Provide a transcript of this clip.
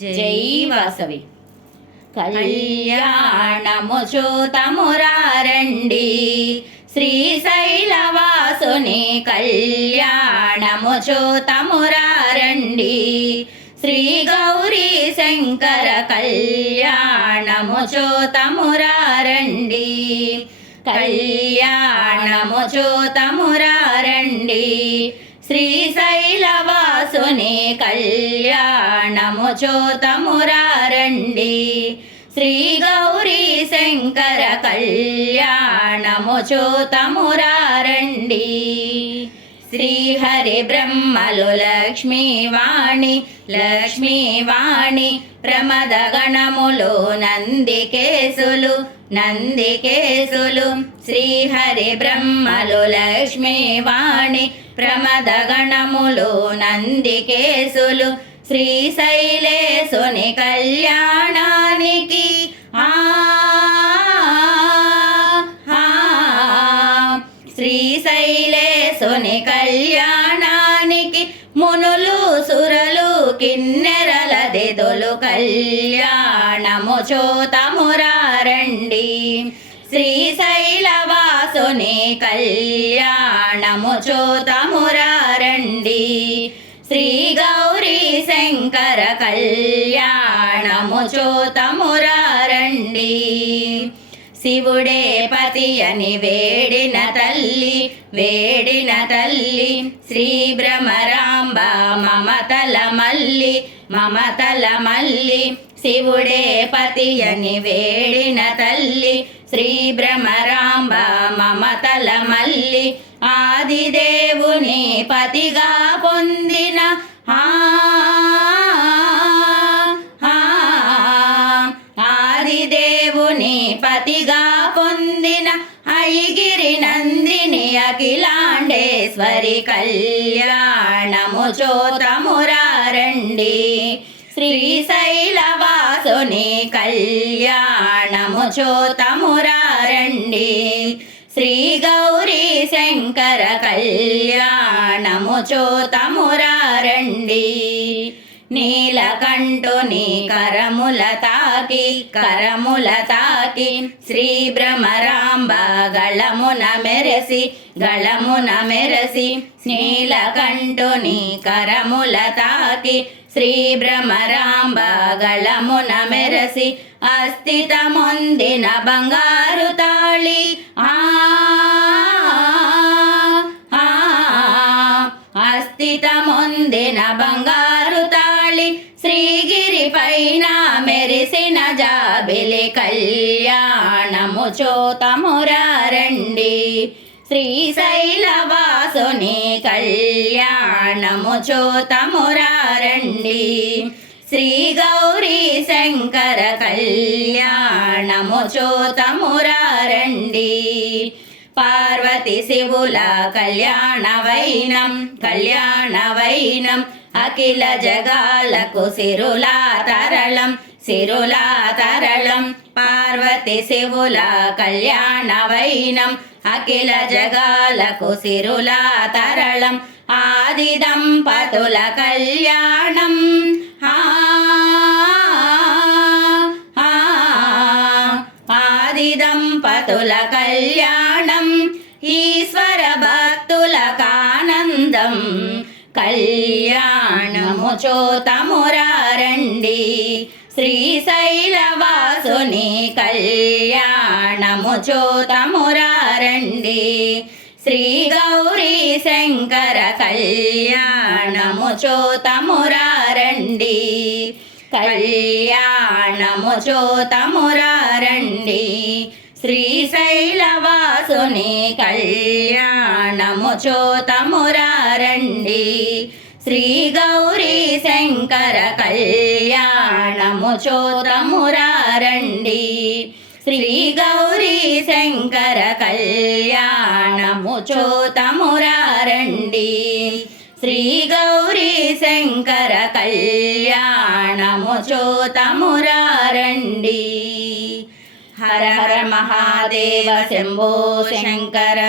జై వాసవి. కళ్యాణము చూతమురారండి శ్రీశైలవాసుని కళ్యాణము చూతమురారండి శ్రీ గౌరీ శంకర కళ్యాణము చూతమురారండి కళ్యాణము చూతమురారండి శ్రీశైలవాసుని కళ్యాణము చూతమురారండి శ్రీ గౌరీ శంకర కళ్యాణము చూతమురారండి శ్రీహరి బ్రహ్మలు లక్ష్మీవాణి లక్ష్మీవాణి ప్రమద గణములు నందికేశులు నందికేశులు శ్రీహరి బ్రహ్మలు లక్ష్మీవాణి ప్రమద గణములు నందికేశులు శ్రీశైలేశుని కళ్యాణానికి. ఆ ఆ, శ్రీశైలేశుని కళ్యాణ కిన్నెరలదెదొలు కళ్యాణము చూతమురారండి. శ్రీశైలవాసుని కళ్యాణము చూతమురారండి. శ్రీ గౌరీ శంకర కళ్యాణము చూతమురారండి. శివుడే పతి అని వేడిన తల్లి వేడిన తల్లి. శ్రీ భ్రమరాంబ మమతల మల్లి మమతల మల్లి. శివుడే పతి అని వేడిన తల్లి శ్రీ భ్రమరాంబ మమతల మల్లి. ఆదిదేవుని పతిగా అతిగా పొందిన ఐగిరి నందిని అఖిలాండేశ్వరి కళ్యాణము చోతమురారండి. శ్రీశైలవాసుని కళ్యాణము చోతమురారండి. శ్రీ గౌరీ శంకర కళ్యాణము చోతమురారండి. నీలకంఠుని కరముల తాకి కరముల తాకి శ్రీ భ్రమరాంబ గళమున మెరసి గళమున మెరసి నీలకంఠుని కరముల తాకి శ్రీ భ్రమరాంబ గళమున మెరసి అస్థితముందిన బంగారు తాళి. ఆ, అస్థితమొందిన బంగారు తాళి. శ్రీగిరి పైన మెరిసిన జాబిలి కళ్యాణము చోతమురారండి శ్రీశైలవాసుని కళ్యాణము చోతమురారండి శ్రీ గౌరీ శంకర కళ్యాణము చోతమురారండి పార్వతి శివుల కళ్యాణవైనం కళ్యాణవైనం అఖిల జగాలకు సిరులా తరళం సిరులా తరళం. పార్వతి శివుల కళ్యాణవైనం అఖిల జగాలకు సిరులా తరళం. ఆది దంపతుల కళ్యాణం భక్తుల కళ్యాణం ఈశ్వర భక్తులకానందం కళ్యాణము చోతమురారండి శ్రీశైలవాసుని కళ్యాణము చోతమురారండి. శ్రీ గౌరీ శంకర కళ్యాణము చోతమురారండి కళ్యాణము చోతమురారండి. శ్రీశైలవాసుని కళ్యాణము చోతమురారండి. శ్రీ గౌరీ శంకర కళ్యాణము చోతమురారండి. శ్రీ గౌరీ శంకర కళ్యాణము చోతమురారండి. శ్రీ గౌరీ శంకర కళ్యాణము చోతమురారండి. హర హర మహాదేవ శంభో శంకర.